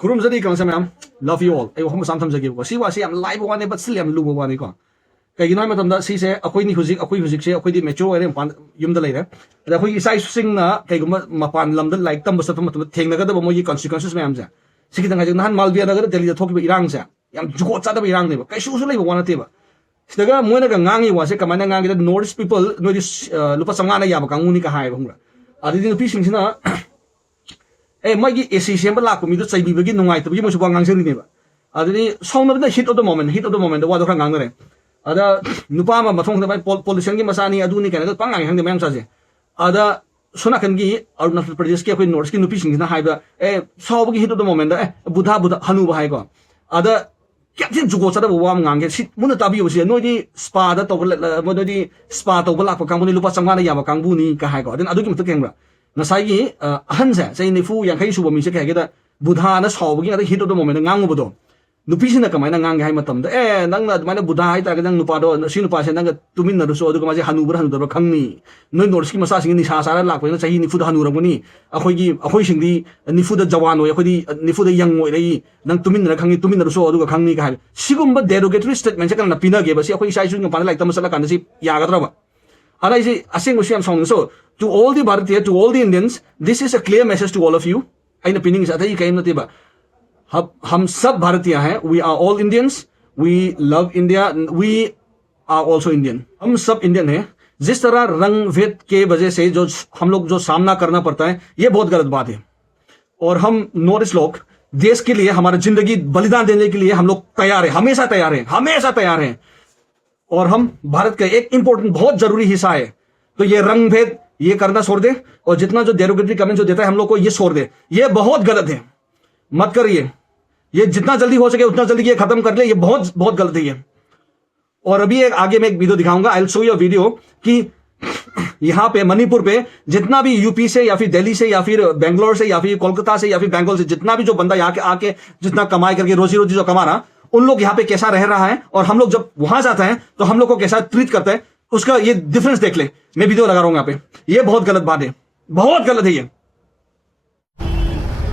खुरुम जदी कम से ma'am love you all ए हम साम थम जगे को सी वा सी am live one but still am lu one ko kai ginoi matam da si se akoi ni huzik se akoi di metro ere pan yum da leire da akoi isai sing na kai gum mapan lam da like tam basa tam theng na ga da mo yi consequences ma'am ja siki tanga nan malbia da ga delhi da thok bi irang sa yam jugo cha da bi irang ne ba kai su su lei ba wana te ba sidaga mo na ga ngangi wa se kamana ngangi da north people no dis lupa samga na ya ba kangu ni ka hai ba hungra adi din pi sing sina magi AC semba la ko mi do chai bi bagi nungai to bi mo su ba ngang seri ne ba adi song na da hit of the moment da wa do khang ngang ne ada nupa ma mathong da pollution gi masani adu ni kana da pangang hang de mayam sa je ada sona kan gi Arunachal Pradesh ke koi north ki nupi sing na hai ba saw gi hit of the moment da budha hanu ba hai ko ada kya tin jugo cha da wa ngang ge sit mun ta bi yo se no di spa da to mo di spa to ba la ko kang bu ni lupa changwa na ya ba kang bu ni ka hai ko den adu ki mtu keng ba na sai gi ahan sa sai ni fu yang khai su ba mi se ka ge da budha na saw gi da hit of the moment ngang bu do nupi sina kamai na ngang hai matam da nang na mana budha hai ta ga nang nupa do si nupa se nang tumin na ru so adu ka ma je hanu bra khang ni noi north ki masa sing ni sa sara lak pa na sahi ni fu da hanu ram ni akoi sing di ni fu da jawan oi akoi di ni fu da yang oi rei nang tumin na khang ni tumin na ru so adu ka khang ni ka hai sigum ba derogatory statement se kan na pina ge ba si akoi sai su ngpa like tam sala kan si ya ga tra ba ara isi asing usiam song so to all the Bharatiya, to all the Indians, this is a clear message to all of you. aina pinning sa tai kai na te ba हम सब भारतीय हैं we are all Indians we love India we are also Indian हम सब Indian हैं जिस तरह रंग भेद के वजह से जो हम लोग जो सामना करना पड़ता है ये बहुत गलत बात है और हम नॉर्थ लोग देश के लिए हमारी जिंदगी बलिदान देने के लिए हम लोग तैयार हैं हमेशा तैयार हैं और हम भारत का एक इंपॉर्टेंट बहुत जरूरी हिस्सा है तो ये रंग भेद ये करना छोड़ दे और जितना जो डेरोगेटरी कमेंट जो देता है हम लोग को ये छोड़ दे ये बहुत गलत है मत करिए ये जितना जल्दी हो सके उतना जल्दी ये खत्म कर ले ये बहुत बहुत गलती है और अभी एक आगे मैं एक वीडियो दिखाऊंगा I will show you a video कि यहाँ पे मणिपुर पे जितना भी यूपी से या फिर दिल्ली से या फिर बेंगलोर से या फिर कोलकाता से या फिर बंगाल से जितना भी जो बंदा यहाँ के आके जितना कमाई करके रोजी जो कमा रहा उन लोग यहाँ पे कैसा रह रहा है और हम लोग जब वहां जाते हैं तो हम लोग को कैसा ट्रीट करते हैं उसका ये डिफरेंस देख ले मैं वीडियो लगा रहा हूँ यहाँ पे ये बहुत गलत बात है बहुत गलत है ये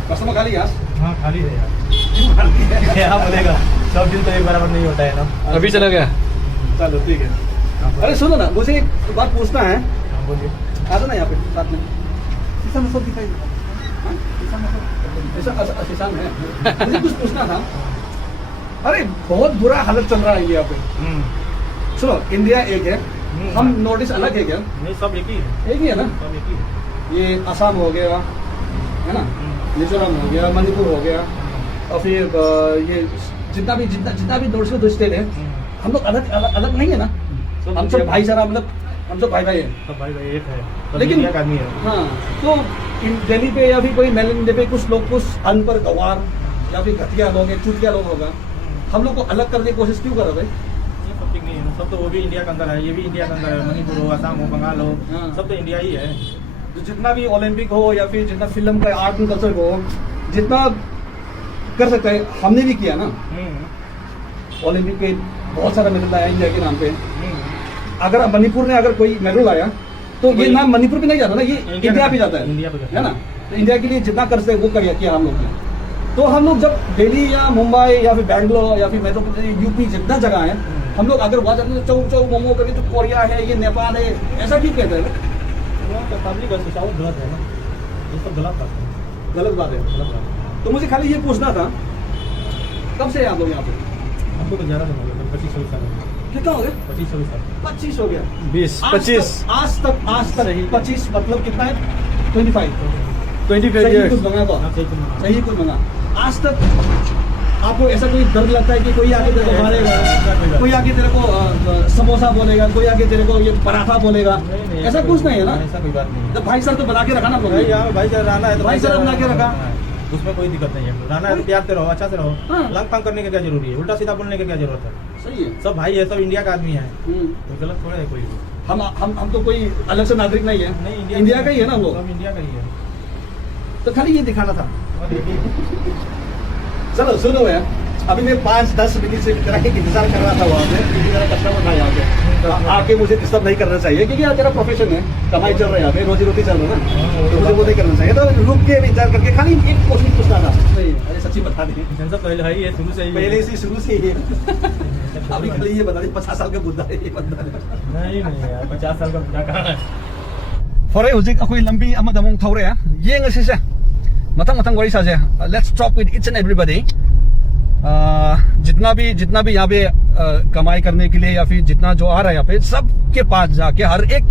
कस्टमर खाली यार हाँ खाली है यार क्या बोलेगा सब दिन तो एक बराबर नहीं होता है ना अभी चला गया चलो ठीक है अरे सुनो ना मुझे एक बात पूछना है बोलिए आ जाओ ना यहाँ पे साथ में शीशा में सब दिखाई ऐसा शीशा में मुझे कुछ पूछना था अरे बहुत बुरा हालत चल रहा है यहाँ पे सुनो इंडिया एक है हम नॉर्थ ईस्ट अलग है क्या नहीं सब एक ही है ना सब एक ही है ये असम हो गया है ना मिजोरम हो गया मणिपुर हो गया और फिर ये जितना भी नॉर्थ ईस्ट स्टेट है हम लोग अलग नहीं है ना हम सब भाईचारा मतलब हम सब भाई हैं सब भाई एक है लेकिन एक आदमी है हाँ तो दिल्ली पे या फिर कोई मेलिंडे पे कुछ लोग कुछ अनपढ़ गंवार या फिर घटिया लोग हैं चुतिया लोग होगा हम लोग को अलग करने की कोशिश क्यों कर रहे भाई ये सब ठीक नहीं है सब तो वो भी इंडिया के अंदर है ये भी इंडिया के अंदर है मणिपुर हो असम हो बंगाल हो सब तो इंडिया ही है तो जितना भी ओलंपिक हो या फिर जितना फिल्म का आर्ट एंड कल्चर हो जितना कर सकते हैं हमने भी किया ना ओलंपिक पे बहुत सारा मेडल लाया इंडिया के नाम पे अगर मणिपुर ने अगर कोई मेडल लाया तो ये नाम मणिपुर पे नहीं जाता ना ये इंडिया पे जाता है ना तो इंडिया के लिए जितना कर सकते वो किया हम लोग ने तो हम लोग जब दिल्ली या मुंबई या फिर बैंगलोर या फिर मेट्रोपोलिटन यूपी जितना जगह है हम लोग अगर वहाँ जाते हैं चौ मोमो करके तो कोरिया है ये नेपाल है ऐसा क्यों कहते हैं पब्लिक गलत है ना ये सब गलत बात है तो मुझे खाली ये पूछना था कब से आप लोग यहाँ पे हमको तो ज़्यादा हो गया 25-26 साल कितना हो गया 25-26 साल 25 हो गया 20-25 आज तक 25 मतलब कितना है 25 25 कुछ मंगा तो सही कुछ मंगा आज तक आपको ऐसा कोई डर लगता है कि कोई आके तेरे को मारेगा कोई आके तेरे को समोसा बोलेगा कोई आके तेरे को ये पराठा बोलेगा ऐसा कुछ नहीं है ना ऐसा कोई बात नहीं तो भाई सर तो बना के रखा ना भाई सर रहना है तो भाई सर बना के रखा उसमें कोई दिक्कत नहीं है रहना है तो प्यार से रहो अच्छा से रहो लंग पंग करने की क्या जरूरी है उल्टा सीधा बोलने की क्या जरूरत है सही है सब भाई है सब इंडिया का आदमी है तो गलत थोड़ा है कोई हम तो कोई अलग से नागरिक नहीं है नहीं इंडिया का ही है ना वो सब इंडिया का ही है तो खाली ये दिखाना था चलो सुनो यार अभी मैं 5-10 मिनट से तेरा एक इंतजार कर रहा था वहाँ पे, क्योंकि मेरा कस्टमर था यहाँ पे, तो आके मुझे डिस्टर्ब नहीं करना चाहिए, क्योंकि यहाँ तेरा प्रोफेशन है, कमाई चल रहा है यहाँ पे, रोजी रोटी चल रहा है ना, तो मुझे वो नहीं करना चाहिए, तो रुक के इंतजार करके खाली एक क्वेश्चन पूछना था। नहीं, अरे सच्ची बता दें, टेंशन पहले है, ये शुरू से ही पहले से शुरू से ही अभी खाली ये बता दें 50 साल का बुद्धा है ये बंदा। नहीं यार 50 साल का बुढ़ा कहाँ है। फॉर हुजिक अखोई लंबी अमद अमोंग थौरे ये ngasi मतंग मतंग वरी साजे। Let's talk with each and everybody. जितना भी यहाँ पे कमाई करने के लिए या फिर जितना जो आ रहा है यहाँ पे, सबके पास जाके हर एक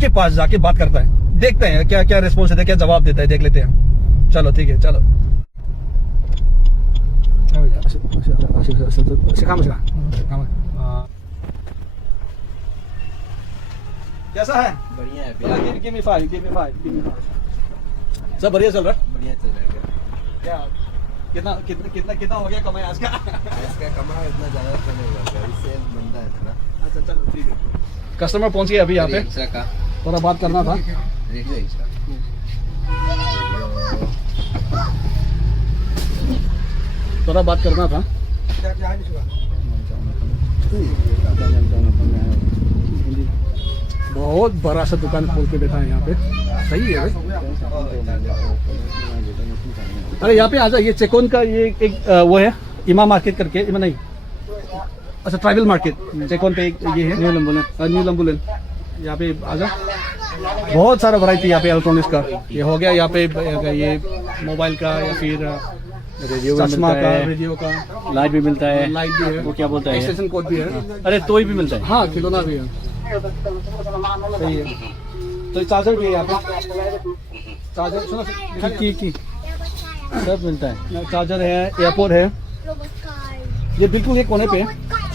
के पास जाके बात करता है, देखते हैं क्या क्या रिस्पॉन्स देता है, क्या जवाब देता है, देख लेते हैं। चलो ठीक है, चलो कैसा है? बढ़िया है। गिव मी 5 सब बढ़िया चल रहा है? बढ़िया चल रहा है। क्या कितना हो गया कमाई आज का? इसका कमाई इतना ज्यादा तो नहीं हुआ, गाड़ी सेल बंदा है थोड़ा। अच्छा चलो ठीक है। कस्टमर पहुंच गया अभी यहाँ पे, रिक्शा का थोड़ा बात करना था। रिक्शा थोड़ा बात करना था। बहुत बड़ा सा दुकान खोल के बैठा है यहाँ पे, सही है भाई। अरे यहाँ पे आ जाइए, चेकोन का ये एक वो है इमा मार्केट करके, इमा नहीं, अच्छा ट्राइबल मार्केट, चेकोन पे एक ये है न्यू लंबुलेन। यहाँ पे आ जा, बहुत सारा वैरायटी यहाँ पे इलेक्ट्रॉनिक्स का। ये हो गया यहाँ पे ये मोबाइल का या फिर रेडियो चश्मा का, रेडियो का, लाइट भी मिलता है। लाइट भी है, वो क्या बोलता है, एक्सटेंशन कोड भी है, अरे तोय भी मिलता है। हाँ खिलौना भी है, सही है। तो चार्जर भी है यहाँ पे, चार्जर सुनो की सब मिलता है। चार्जर है, एयरपोर्ट है, ये बिल्कुल एक कोने पे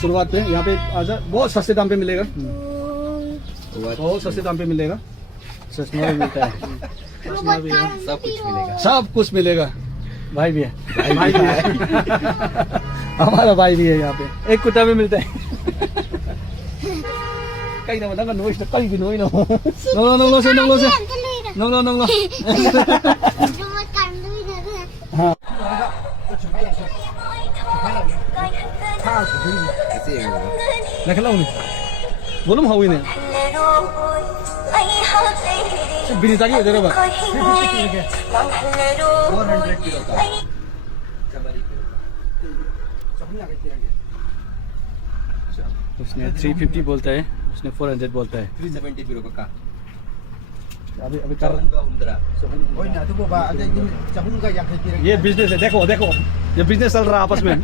शुरुआत पे। यहाँ पे आजा, बहुत सस्ते दाम पे मिलेगा, बहुत सस्ते दाम पे मिलेगा। चश्मा भी मिलता है, चश्मा भी है, सब कुछ मिलेगा। सब कुछ मिलेगा। भाई भी है, भाई भी है हमारा भाई भी है यहाँ पे। एक कुत्ता भी मिलता है। कहीं ना बता नोइस कहीं भी नोई ना हो। नंगलो से नंगलो हाँ ऐसे ही होगा। देख लो बोलूं हाँ हुई ने बिनी ताकि जरा बा 400 किलो का उसने 350 बोलता है, उसने 400 बोलता है। 370 किलो का अभी कर ये बिजनेस है। देखो ये बिजनेस चल रहा है आपस में।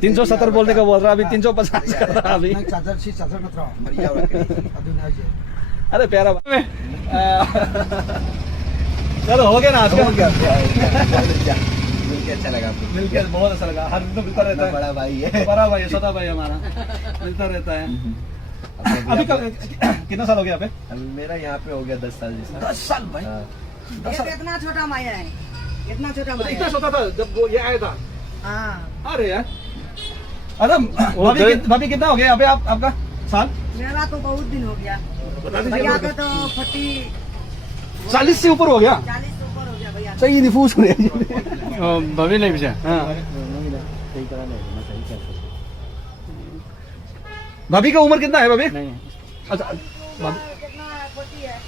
370 बोलने का बोल रहा, अभी 350 कर रहा अभी। बढ़िया अरे प्यारा चलो हो गया ना आज का। मिलके अच्छा लगा आपको। मिलकर बहुत अच्छा लगा। हर दिन मिलता रहता है, बड़ा भाई है। बड़ा भाई छोटा भाई हमारा मिलता रहता है। अभी कितना साल हो गया यहाँ पे? मेरा यहाँ पे हो गया 10 साल जैसा। 10 साल भाई। हाँ। इतना छोटा माया है, इतना छोटा इतना माया छोटा था जब वो ये आया था। हाँ अरे यार, अरे भाभी कितना हो गया यहाँ पे आपका साल? मेरा तो बहुत दिन हो गया बता भैया का दीजिए। तो 40 से ऊपर हो गया। 40 से ऊपर हो गया भैया। सही नहीं पूछ रहे। भाभी नहीं पूछा। हाँ भाभी का उम्र कितना है भाभी? नहीं, अच्छा भाभी, कितना 40 है।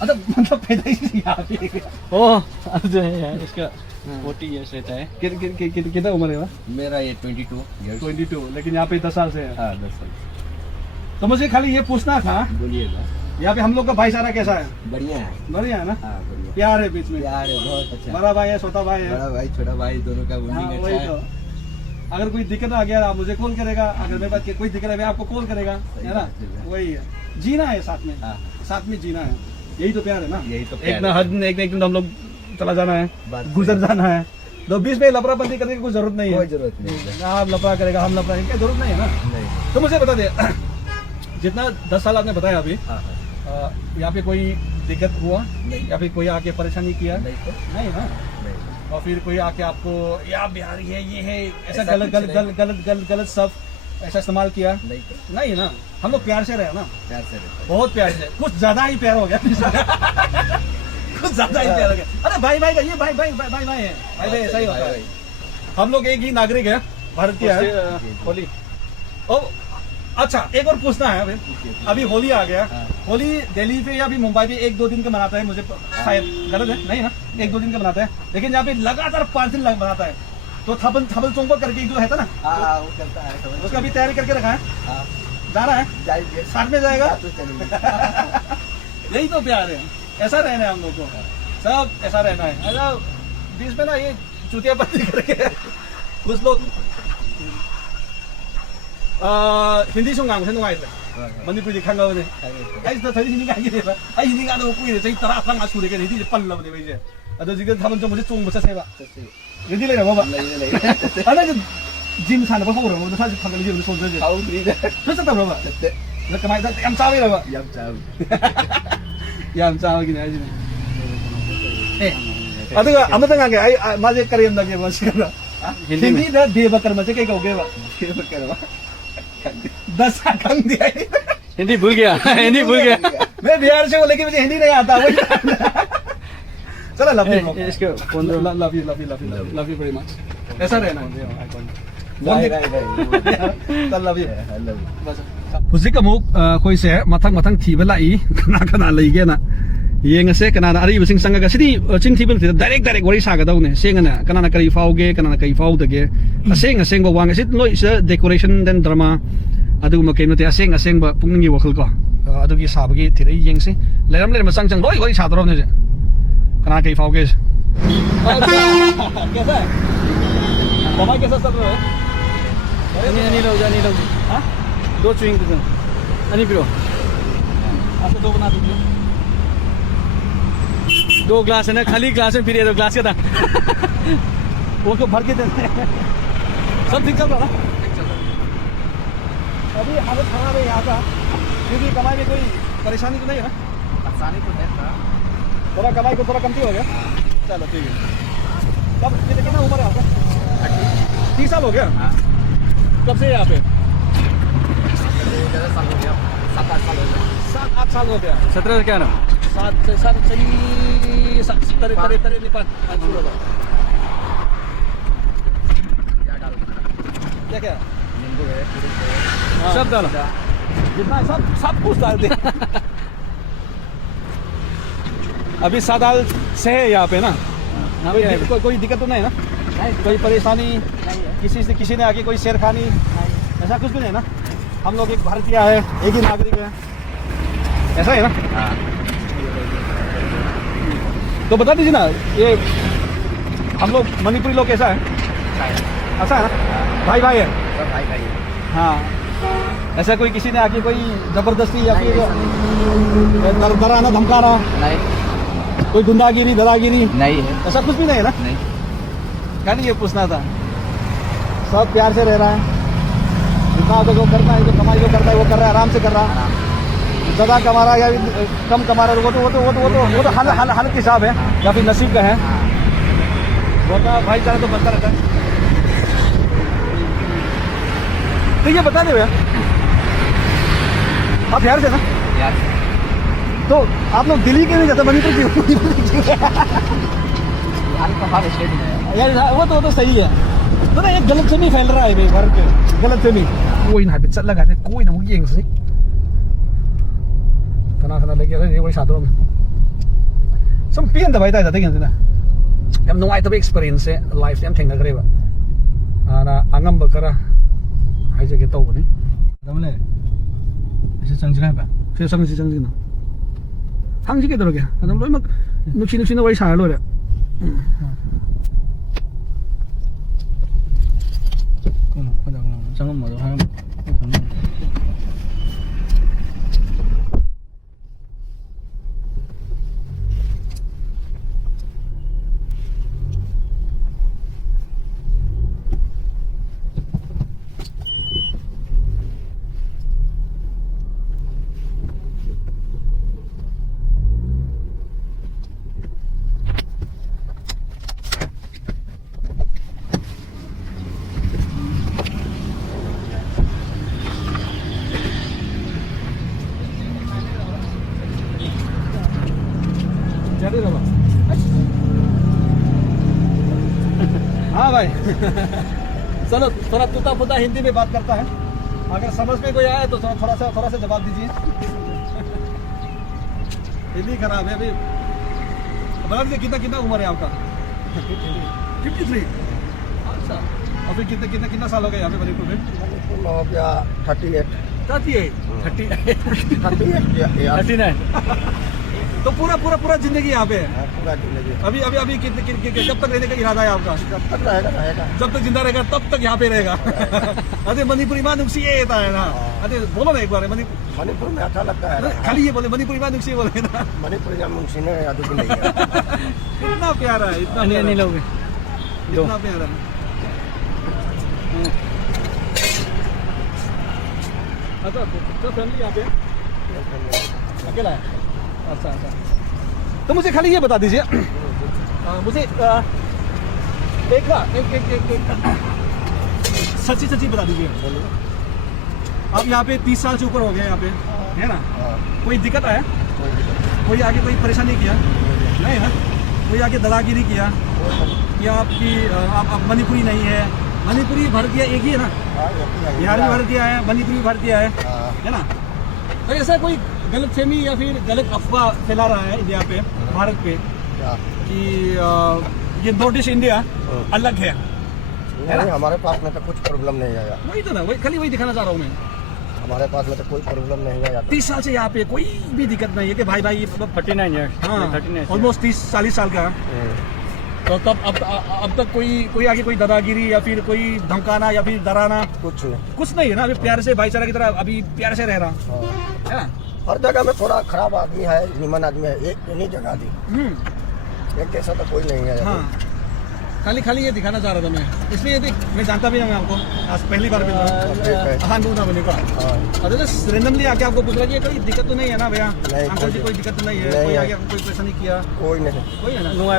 अच्छा मतलब पैदाइश यहाँ पे। ओह जो है इसका 40 इयर्स रहता है। कितना उम्र है? मेरा ये 22 years। 22, लेकिन यहाँ पे 10 साल से है। हाँ 10 साल। तो मुझे खाली ये पूछना था, बोलिएगा। यहाँ पे हम लोग का भाईचारा कैसा है? बढ़िया है। बढ़िया है ना? हाँ बढ़िया। प्यार है बीच में, प्यार है, बहुत अच्छा। बड़ा भाई है, छोटा भाई है। बड़ा भाई छोटा भाई दोनों का हाँ बॉन्डिंग वही अच्छा तो। है। अगर कोई दिक्कत आ गया आप मुझे कॉल करेगा, अगर मेरे पास कोई दिक्कत है मैं आपको कॉल करेगा, सही है ना? बात है। वही है, जीना है साथ में, हाँ साथ में जीना है, यही तो प्यार है ना। यही तो एक प्यार ना है। हर दिन एक दिन हम लोग चला जाना है, बात गुजर जाना है। तो बीच में लफड़ाबंदी करने की कोई जरूरत नहीं कोई है। जरूरत नहीं है। आप लफड़ा करेगा, हम लफड़ा करेंगे, जरूरत नहीं है ना। नहीं। तो मुझे बता दे, जितना 10 साल आपने बताया अभी, हाँ हाँ। यहाँ पे कोई दिक्कत हुआ नहीं। या फिर कोई आके परेशानी किया? नहीं तो नहीं ना। नहीं। और फिर कोई आके आपको या बिहारी है, ये है, ऐसा ऐसा गलत कुछ गलत नहीं। गलत गलत गलत गलत सब ऐसा इस्तेमाल किया? नहीं तो नहीं ना, हम लोग प्यार से रहे ना, प्यार से रहते बहुत प्यार से, कुछ ज्यादा ही प्यार हो गया कुछ ज्यादा ही प्यार हो गया। अरे भाई भाई का ये भाई भाई भाई भाई भाई है, भाई भाई ऐसा ही होता है। हम लोग एक ही नागरिक है, भारतीय है। होली ओ अच्छा, एक और पूछना है अभी होली आ गया। होली दिल्ली पे या भी मुंबई पे 1-2 दिन का मनाता है, मुझे शायद गलत है नहीं ना, 1-2 दिन का मनाता है, लेकिन यहाँ पे लगातार 5 दिन मनाता है। तो थबल चौंपा करके एक जो है ना, हाँ वो करता है उसका भी तैयारी करके रखा है, हाँ जा रहा है, जाइए साथ में जाएगा। तो चलेंगे यही तो प्यार है, ऐसा रहना है हम लोग को, सब ऐसा रहना है। अच्छा बीच में ना ये चुतिया बंदी करके कुछ लोग हिंदी सॉन्ग गांग से नुंगाइले मणिपुरी खंगावने आई तो थरी हिंदी गांगी देबा आई हिंदी गांग को कुइरे चाहिँ 10 सुरे के हिंदी पल्लबने बैजे अदो जिगे थाबन जों मोसे चोंग बसेबा हिंदी ले रबा अना जिम सानबा हौरो mo sa thang le jiम so je खाऊ फ्रीदा so sa tabra ba na kamai da am sawi raba यम चाव yam sawi gini ai eh aduga amata ngange ai maje kariyam da ke basikara Hindi दा देव कर्म चाहिँ के कहोगे बा फिर करवा दस कम दिया हिंदी भूल गया हिंदी भूल गया मैं बिहार से हूँ लेकिन मुझे हिंदी नहीं आता वही चलो लव यू इसके फोन दो लव यू वेरी मच ऐसा रहना right right love you I love you हुजिक अमुक कोई से मथंग मथंग थीबा लाई कना लेगे ना येंगसे कना अरिब सिंग संगा सिदी चिंग थीबन डायरेक्ट वरी सागदौने सेंगना कना करी फाउगे कना कई फाउदगे असेंग वांग सित लोइ डेकोरेशन देन ड्रामा अदुगुम केनोते असेंग पुंगनी वखल को अदुगी साबगी थिरै येंगसे लेरम मसंग चंग लोइ वरी सादरौने जे कना कई फाउगे कैसा है दवाई कैसा चल रहा है नहीं लो हां दो चुइंग दे अनि पिरो आपको दो बना दीजिए 2 ग्लास है ना, खाली ग्लास में फिर ये 2 ग्लास का था वो को भर के देते हैं सब ठीक चल रहा ना अभी हालत खराब है यहाँ का क्योंकि कमाई में कोई परेशानी तो नहीं है ना आसानी तो है था थोड़ा कमाई को थोड़ा कमती हो गया चलो ठीक है कब कितना उम्र है आपका 30 साल हो गया कब से यहाँ पे 7 साल हो गया 7-8 साल हो गया 7-8 साल हो गया 17 क्या ना 7 सही 70 निपान क्या क्या नींबू है सब डालो जितना है सब कुछ डाल दे अभी 7 साल से है यहाँ पे ना कोई दिक्कत तो नहीं है ना कोई परेशानी किसी ने आके कोई शेरखानी ऐसा कुछ भी नहीं ना हम लोग एक भारतीय है एक ही नागरिक है ऐसा है ना तो बता दीजिए ना ये हम लोग मणिपुरी लोग कैसा है ऐसा है ना भाई है सब भाई भाई हाँ ऐसा कोई किसी ने आके कोई जबरदस्ती या फिर डराना धमकाना नहीं कोई गुंडागिरी दादागिरी नहीं है ऐसा कुछ भी नहीं है ना नहीं क्या नहीं ये पूछना था सब प्यार से रह रहा है जितना तो जो करना है जो कमाई जो करता है वो कर रहा है आराम से कर रहा है ज़्यादा कमा रहा है या कम कमा रहा है वो तो हाल के हिसाब है या फिर नसीब का है वो तो भाईचारा तो बनता रहता है तो ये बता दे भैया आप बिहार से ना यार तो आप लोग दिल्ली के नहीं जाते मणिपुर क्यों यार तो हर स्टेट में है यार वो तो सही है तो ना एक गलतफहमी फैल रहा है भाई भारत के गलतफहमी कोई ना चल लगा थे कोई ना वो ये सही कना लेके अरे वही साधु में सम पेन दबाई ता जाते हैं ना हम नुआई तब एक्सपीरियंस है लाइफ में हम थेंगा करेबा आना अंगम बकरा हाई जगह तो बने दमले ऐसे संजना है बा फिर संजना हांजी के दरोगे हम लोग मक नुची वही सारा लो रे 장은 뭐도 하는 हाँ भाई चलो थोड़ा टूटा फूटा हिंदी में बात करता है, अगर समझ में कोई आए तो थोड़ा सा जवाब दीजिए। हिंदी खराब है अभी। बता दीजिए कितना उम्र है आपका? 53। अच्छा, और फिर कितना साल हो गए यहाँ पे मणिपुर में? हो गया 38 39 तो पूरा जिंदगी यहाँ पे है। पूरा जिंदगी अभी जब तक रहने का इरादा है आपका? जब तक रहेगा जब तक जिंदा रहेगा तब तक यहाँ पे रहेगा। अरे मणिपुरी माँ नुक्सी ये था ना, अरे बोलो ना एक बार मणिपुर में अच्छा लगता है। खाली ये बोले मणिपुरी माँ नुक्सी बोले ना। मणिपुर या मुंशी ने याद भी नहीं है। इतना प्यारा है, इतना नहीं लोगे दो इतना प्यारा है। अच्छा तो फैमिली यहाँ पे अकेला है? अच्छा तो मुझे खाली ये बता दीजिए, मुझे एक सच्ची बता दीजिए। आप यहाँ पे 30 साल से ऊपर हो गए यहाँ पे, है ना? कोई दिक्कत आया? कोई आगे कोई परेशानी किया? नहीं ना? कोई आगे दलागिरी किया कि आपकी आप मणिपुरी नहीं है? मणिपुरी भर दिया एक ही है ना? बिहार में भर दिया है, मणिपुरी भर दिया है ना? तो ऐसा कोई गलतफहमी या फिर गलत अफवाह फैला रहा है इंडिया पे, भारत पे, कि ये नॉर्थ ईस्ट इंडिया अलग है? नहीं, हमारे पास में तो कुछ प्रॉब्लम नहीं आया। वही तो ना, वही दिखाना चाह रहा हूँ मैं। हमारे पास में तो कोई प्रॉब्लम नहीं आया। 30 साल से यहाँ पे कोई भी दिक्कत नहीं है कि भाई मतलब 39 ईयर्स हाँ 39 ऑलमोस्ट 30-40 साल का। तो तब अब तक कोई आगे कोई दादागिरी या फिर कोई धमकाना या फिर डराना कुछ नहीं है ना? अभी प्यार से भाईचारा की तरह अभी प्यार से रह रहा है ना? हर जगह में थोड़ा खराब आदमी है, निमन आदमी है, एक नहीं जगह दी। एक जैसा तो कोई नहीं है। हाँ खाली ये दिखाना चाह रहा था मैं, इसलिए मैं जानता भी नहीं आपको, आज पहली बार मिल रहा हूँ। हाँ दूना बने का। अरे तो रेंडमली आके आपको पूछ रहा कि कोई दिक्कत तो नहीं है ना भैया? अंकल जी कोई दिक्कत तो नहीं है? कोई आगे कोई परेशानी किया? कोई नहीं। कोई है ना? नुआई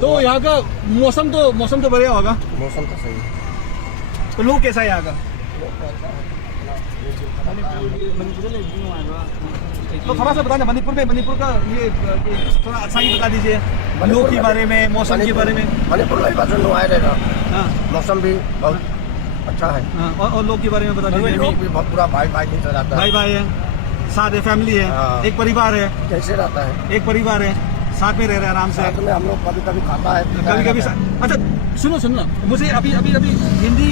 तो यहाँ का मौसम तो बढ़िया होगा? मौसम तो सही है। तो लोग कैसा है यहाँ का? तो थोड़ा सा बताना मणिपुर का ये थोड़ा अच्छा ही बता दीजिए, लोग के बारे में, मौसम के बारे में। मणिपुर में बात नुआई रहेगा, हाँ मौसम भी बहुत अच्छा है। हाँ, और लोग के बारे में बता दीजिए। लोग भी बहुत पूरा भाई की तरह रहता है। भाई है, साथ है, फैमिली है, एक परिवार है। कैसे रहता है? एक परिवार है, साथ में रह रहे हैं आराम से। साथ में हम लोग कभी खाता है, कभी अच्छा सुनो मुझे अभी हिंदी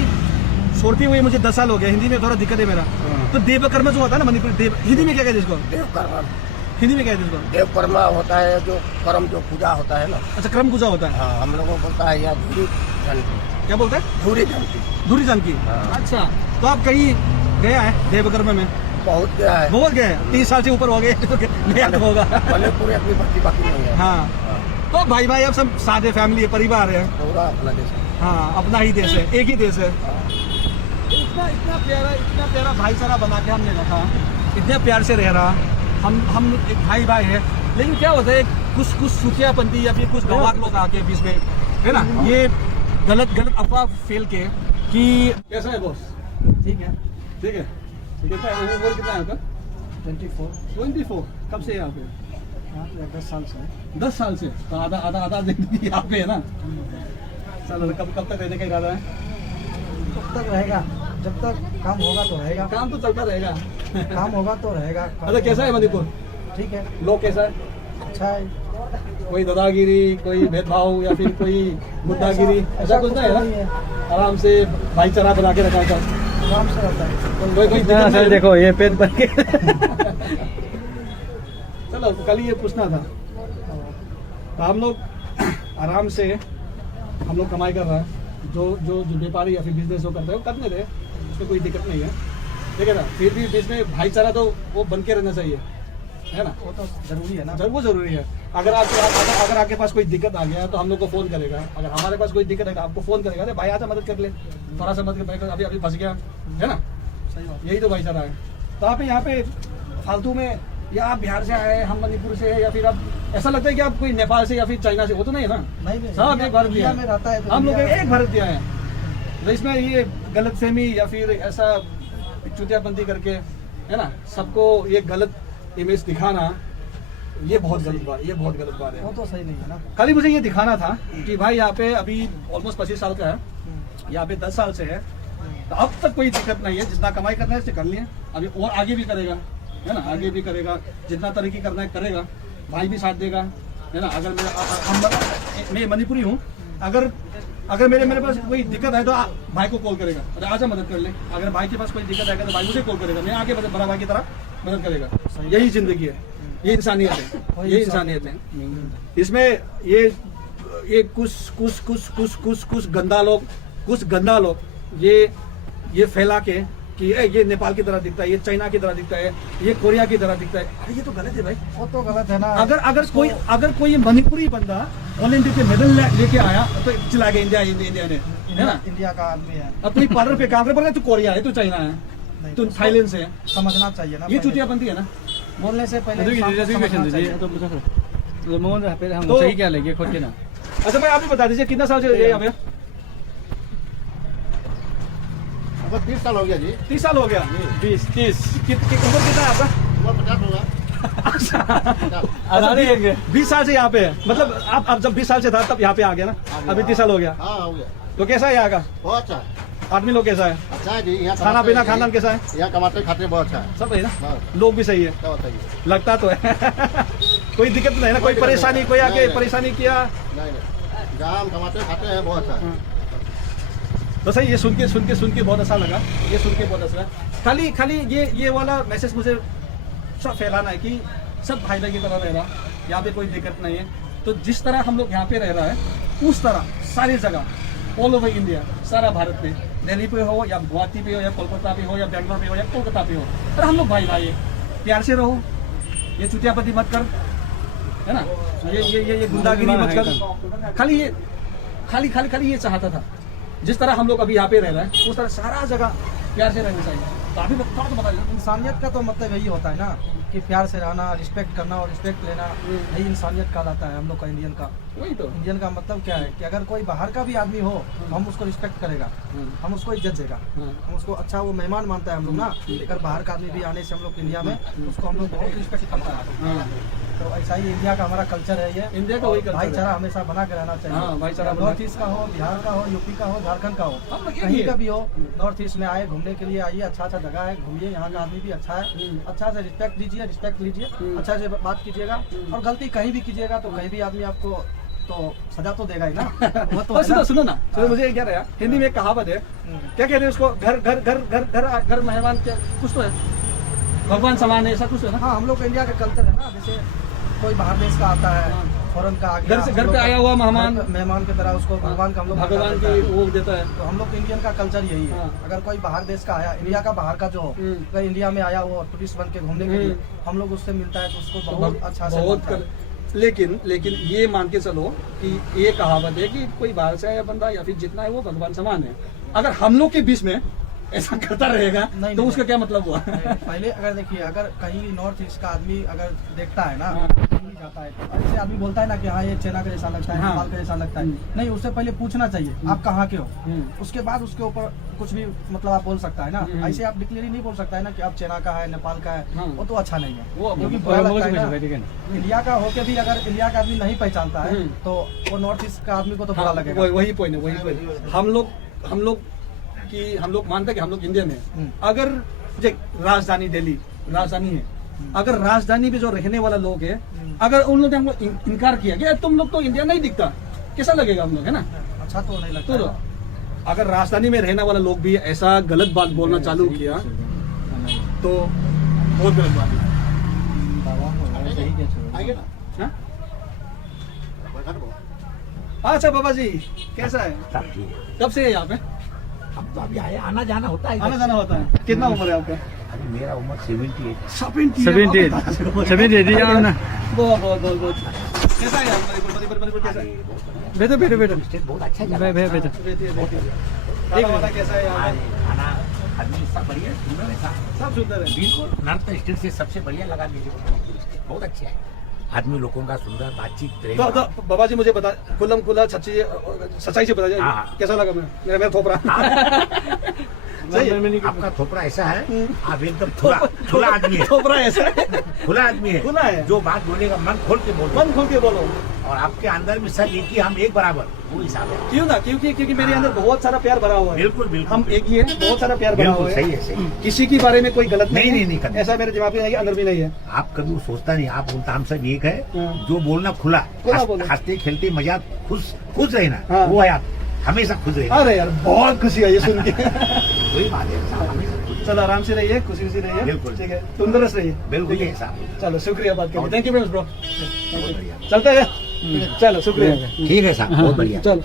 छोड़ती हुई मुझे 10 साल हो गया। हिंदी में थोड़ा दिक्कत है मेरा। तो देवकर्म जो होता है ना मणिपुर, हिंदी में क्या कहते हैं इसको? देवकर्मा। हिंदी में क्या कहते हैं इसको? देवकर्मा होता है जो कर्म जो पूजा होता है ना। अच्छा क्रम पूजा होता है। हाँ, हम लोगों को बोलता है यहाँ धूरी जानकी। क्या बोलते हैं? धूरी जानकी। अच्छा तो आप कहीं गया है देवकर्म में? बहुत गया है। बहुत गए 30 साल से ऊपर हो गए तो होगा। मणिपुर अपनी बाकी नहीं है। हाँ तो भाई अब सब साथ है, फैमिली है, परिवार है। पूरा अपना देश है। हाँ अपना ही देश है, एक ही देश है। इतना प्यारा भाईचारा बना के हमने रखा, इतने प्यार से रह रहा। हम एक भाई है, लेकिन क्या होता है कुछ सूचियापंथी या फिर कुछ गवार लोग आके बीच में, है ना, ये गलत अफवाह फैल के कि कैसा है बॉस? ठीक है कितना है उम्र? कितना है आपका? 24। कब से यहाँ पे? 10 साल से। 10 साल से तो आधा जिंदगी यहाँ पे है ना? चलो कब तक रहने का इरादा है? कब तक रहेगा? जब तक काम होगा तो रहेगा। काम तो चलता रहेगा। काम होगा तो रहेगा। अच्छा कैसा है मणिपुर? ठीक है। लोग कैसा है? अच्छा है। कोई दादागिरी, कोई भेदभाव या फिर कोई मुद्दागिरी ऐसा कुछ नहीं है ना? आराम से भाईचारा बना के रखा था। आराम से रहता है। कोई दिक्कत नहीं है? देखो ये पेट भर के चलो कल ये पूछना था। तो हम लोग आराम से हम लोग कमाई कर रहा है, जो व्यापारी या फिर बिजनेस जो करते हैं वो करने रहे, उसमें कोई दिक्कत नहीं है, ठीक है ना? फिर भी बीच में भाईचारा तो वो बन के रहना चाहिए, है ना? वो तो जरूरी है ना। वो जरूरी है। अगर आपके पास कोई दिक्कत आ गया तो हम लोग को फोन करेगा, अगर हमारे पास कोई दिक्कत है तो आपको फोन करेगा, अरे भाई आजा मदद कर ले, थोड़ा सा मदद कर, अभी फंस गया, है ना? सही बात। यही तो भाईचारा है। तो आप यहाँ पे फालतू में या आप बिहार से आए, हम मणिपुर से, या फिर आप ऐसा लगता है कि आप कोई नेपाल से या फिर चाइना से, वो तो नहीं है ना? नहीं सब एक भारतीय में रहता है। हम लोग एक भारतीय है। तो इसमें ये गलतफहमी या फिर ऐसा चुतियाबंदी करके, है ना, सबको ये गलत इमेज दिखाना ये बहुत गलत बात, ये बहुत गलत बात है। वो तो सही नहीं है ना। खाली मुझे ये दिखाना था कि भाई यहाँ पे अभी ऑलमोस्ट 25 साल का है, यहाँ पे 10 साल से है, तो अब तक कोई दिक्कत नहीं है। जितना कमाई करना है इससे कर लिए, अभी और आगे भी करेगा, है ना, आगे भी करेगा, जितना तरक्की करना है करेगा, भाई भी साथ देगा, है ना। अगर मैं मणिपुरी हूँ, अगर मेरे पास कोई दिक्कत है तो भाई को कॉल करेगा, अरे आजा मदद कर ले। अगर भाई के पास कोई दिक्कत आएगा तो भाई मुझे कॉल करेगा, मैं आगे बड़ा भाई की तरह मदद करेगा। यही जिंदगी है, ये इंसानियत है, ये इंसानियत है। इसमें ये कुछ गंदा लोग ये फैला के कि ये नेपाल की तरह दिखता है, ये चाइना की तरह दिखता है, ये कोरिया की तरह दिखता है। अरे ये तो गलत है भाई, वो तो गलत है ना। अगर कोई मणिपुरी बंदा ओलंपिक के मेडल लेके आया तो चला गया इंडिया ने, है ना। इंडिया का आदमी है, अब कोई पार्लर पे काम कर, तू कोरिया है, तू चाइना है, तू थाईलैंड से है, समझना चाहिए ना। ये चुतियाबंदी है ना। बोलने से पहले रेजिग्नेशन दीजिए तो मोहन हम तो- सही क्या लगे खुद के ना। अच्छा भाई, आप भी बता दीजिए कितना साल से यहाँ पे? 30 साल हो गया जी। 30 साल हो गया। 20 30 उम्र कितना है आपका? 50 होगा। आजादी है क्या? 20 साल से यहाँ पे है, मतलब आप जब 20 साल से था तब यहाँ पे आ गया ना, अभी 30 साल हो गया। हाँ हो गया। तो कैसा है यहाँ का बहुत अच्छा है, आदमी लोग, कैसा है अच्छा है जी। यहाँ खाना कमाते पीना, हैं खानदान जी। कैसा है? यहाँ कमाते खाते बहुत अच्छा है। सब है ना, बस, लोग भी सही है, क्या बताइए। लगता तो है। कोई दिक्कत नहीं है ना, कोई परेशानी, कोई आके नहीं। परेशानी किया नहीं जहाँ हम कमाते खाते हैं बहुत अच्छा है। तो सही। ये सुन के बहुत अच्छा लगा, ये सुन के बहुत अच्छा लगा। खाली ये वाला मैसेज मुझे सब फैलाना है कि सब भाई भाई की तरह रह रहा, यहाँ पे कोई दिक्कत नहीं है। तो जिस तरह हम लोग यहाँ पे रह रहा है उस तरह सारी जगह ऑल ओवर इंडिया, सारा भारत में, दिल्ली पे हो या गुवाहाटी पे हो या कोलकाता पे हो या बेंगलोर पे हो या कोलकाता पे हो, पर हम लोग भाई भाई है, प्यार से रहो, ये चुतियापति मत कर, है ना, ये गुंडागिरी मत कर। खाली ये चाहता था, जिस तरह हम लोग अभी यहाँ पे रह रहे हैं उस तरह सारा जगह प्यार से रहना चाहिए। तो अभी थोड़ा तो बता दीजिए। इंसानियत का तो मतलब यही होता है ना कि प्यार से रहना, रिस्पेक्ट करना और रिस्पेक्ट लेना, यही इंसानियत कहलाता है हम लोग का, इंडियन का। वही तो। इंडियन का मतलब क्या है कि अगर कोई बाहर का भी आदमी हो तो हम उसको रिस्पेक्ट करेगा, हम उसको इज्जत देगा, हम उसको अच्छा वो मेहमान मानता है हम लोग ना। अगर बाहर का आदमी भी आने से हम लोग इंडिया में तो उसको हम लोग बहुत रिस्पेक्ट करता है। तो ऐसा ही इंडिया का हमारा कल्चर है, ये इंडिया का वही कल्चर है। भाईचारा हमेशा बना के रहना हाँ, चाहिए। भाईचारा बना- नॉर्थ ईस्ट का हो, बिहार का हो, यूपी का हो, झारखंड का हो, हम लोग यही कहीं है। का भी हो, नॉर्थ ईस्ट में आए घूमने के लिए आइए, अच्छा जगह है, घूमिए, यहाँ का आदमी भी अच्छा है, अच्छा से रिस्पेक्ट दीजिए, रिस्पेक्ट लीजिए, अच्छा से बात कीजिएगा। और गलती कहीं भी कीजिएगा तो कहीं भी आदमी आपको तो सजा तो देगा ही ना। वो तो है ना। सुनो ना, मुझे क्या रहा, हिंदी में एक कहावत है, क्या कहते हैं उसको, घर मेहमान, क्या कुछ तो है, भगवान समान है, ऐसा कुछ है ना। हाँ, हम लोग का इंडिया का कल्चर है ना, जैसे कोई बाहर देश का आता है, फॉरेन का आ गया, घर पे आया हुआ मेहमान की तरह उसको भगवान का हम लोग भगवान देता है। की वो देता है। तो हम लोग इंडियन का कल्चर यही है। हाँ। अगर कोई बाहर देश का आया, इंडिया का बाहर का जो हो, अगर इंडिया में आया वो टूरिस्ट बन के घूमने के लिए, हम लोग उससे मिलता है तो उसको बहुत अच्छा से बहुत मिलता है। लेकिन ये मान के चलो कि ये कहावत है कि कोई बाहर से आया बंदा या फिर जितना है वो भगवान समान है। अगर हम लोग के बीच में ऐसा करता रहेगा नहीं, तो नहीं, उसका क्या मतलब हुआ? पहले अगर देखिए, अगर कहीं नॉर्थ ईस्ट का आदमी अगर देखता है ना, हाँ। कहीं जाता है तो ऐसे आदमी बोलता है ना कि हाँ ये चाइना का जैसा लगता है, हाँ। नेपाल का जैसा लगता है। नहीं, उससे पहले पूछना चाहिए आप कहाँ के हो, उसके बाद उसके ऊपर कुछ भी मतलब आप बोल सकता है ना। ऐसे आप डिक्लेयर नहीं बोल सकता है ना कि आप चाइना का है, नेपाल का है, हाँ। वो तो अच्छा नहीं है, वो क्योंकि वो बुरा वो लगता है ना। ठीक है ना। इंडिया का होके भी अगर इंडिया का आदमी नहीं पहचानता है तो वो नॉर्थ ईस्ट का आदमी को तो बुरा हाँ, लगेगा। वही पॉइंट है, वही पॉइंट। हम लोग मानते हैं कि हम लोग इंडियन है। अगर राजधानी दिल्ली राजधानी है, अगर राजधानी में जो रहने वाला लोग है, अगर उन लोगों ने हमको इनकार किया कि तुम लोग तो इंडिया नहीं दिखता, कैसा लगेगा हम लोग, है ना। अच्छा तो नहीं लगता तो है। अगर राजधानी में रहने वाला लोग भी ऐसा गलत बात बोलना चालू किया तो बहुत गलत बात है। आइए ना। हाँ? बैठा तो बहुत। अच्छा बाबा जी, कैसा है? सब ठीक है। कब से है यहाँ पे? अब तो अभी आए, आना जाना होता है। आना जाना होता है। कितना उम्र है आपका? अभी मेरा उम्र 78। 70 दिया ना। बहुत कैसा है मणिपुर कैसा है? बैठो स्टेट बहुत अच्छा जगह है। बैठो। खाना वाना कैसा है यहाँ पे? खाना आदमी सब बढ़िया सुंदर है, सब सुंदर है। बिल्कुल नॉर्थ स्टेट से सबसे बढ़िया लगा मुझे मणिपुर स्टेट। बहुत अच्छा है, आदमी लोगों का सुंदर बातचीत प्रेम। तो बाबा जी मुझे बता, खुल्लम खुल्ला सच्चाई से बताइए हाँ। कैसा लगा? मेरा थोप रहा। आपका थोपड़ा ऐसा है, आप एकदम खुला खुला आदमी है, थोपड़ा ऐसा है, खुला आदमी है, खुला है। जो बात बोलेगा मन खोल के बोलो, मन खोल के बोलो। और आपके अंदर में सब एक ही, हम एक बराबर, वो हिसाब है। क्यों ना, क्योंकि मेरे अंदर बहुत सारा प्यार भरा हुआ है। बिल्कुल, बिल्कुल, हम एक ही है, बहुत सारा प्यार भरा हुआ बिल्कुल है। सही है, सही है। किसी के बारे में कोई गलत नहीं, है। नहीं, नहीं करना। ऐसा मेरे दिमाग में अंदर भी नहीं है। आप कभी वो सोचता नहीं, आप बोलता हम सब एक है, हाँ। जो बोलना खुला, खुला बोलो। हंसते खेलते मजाक खुश खुश रहना, हाँ। वो है आप, हमेशा खुश रहना। अरे यार बहुत खुशी है ये सुन के। वही बात है साहब, हमेशा खुश। चलो आराम से रहिए, खुशी खुशी रहिए। बिल्कुल। ठीक है, तंदुरुस्त रहिए। बिल्कुल ठीक है? ये साहब। चलो शुक्रिया बात करने, thank you very much bro. बहुत बढ़िया। चलते हैं, चलो शुक्रिया। ठीक है साहब, बहुत बढ़िया। चलो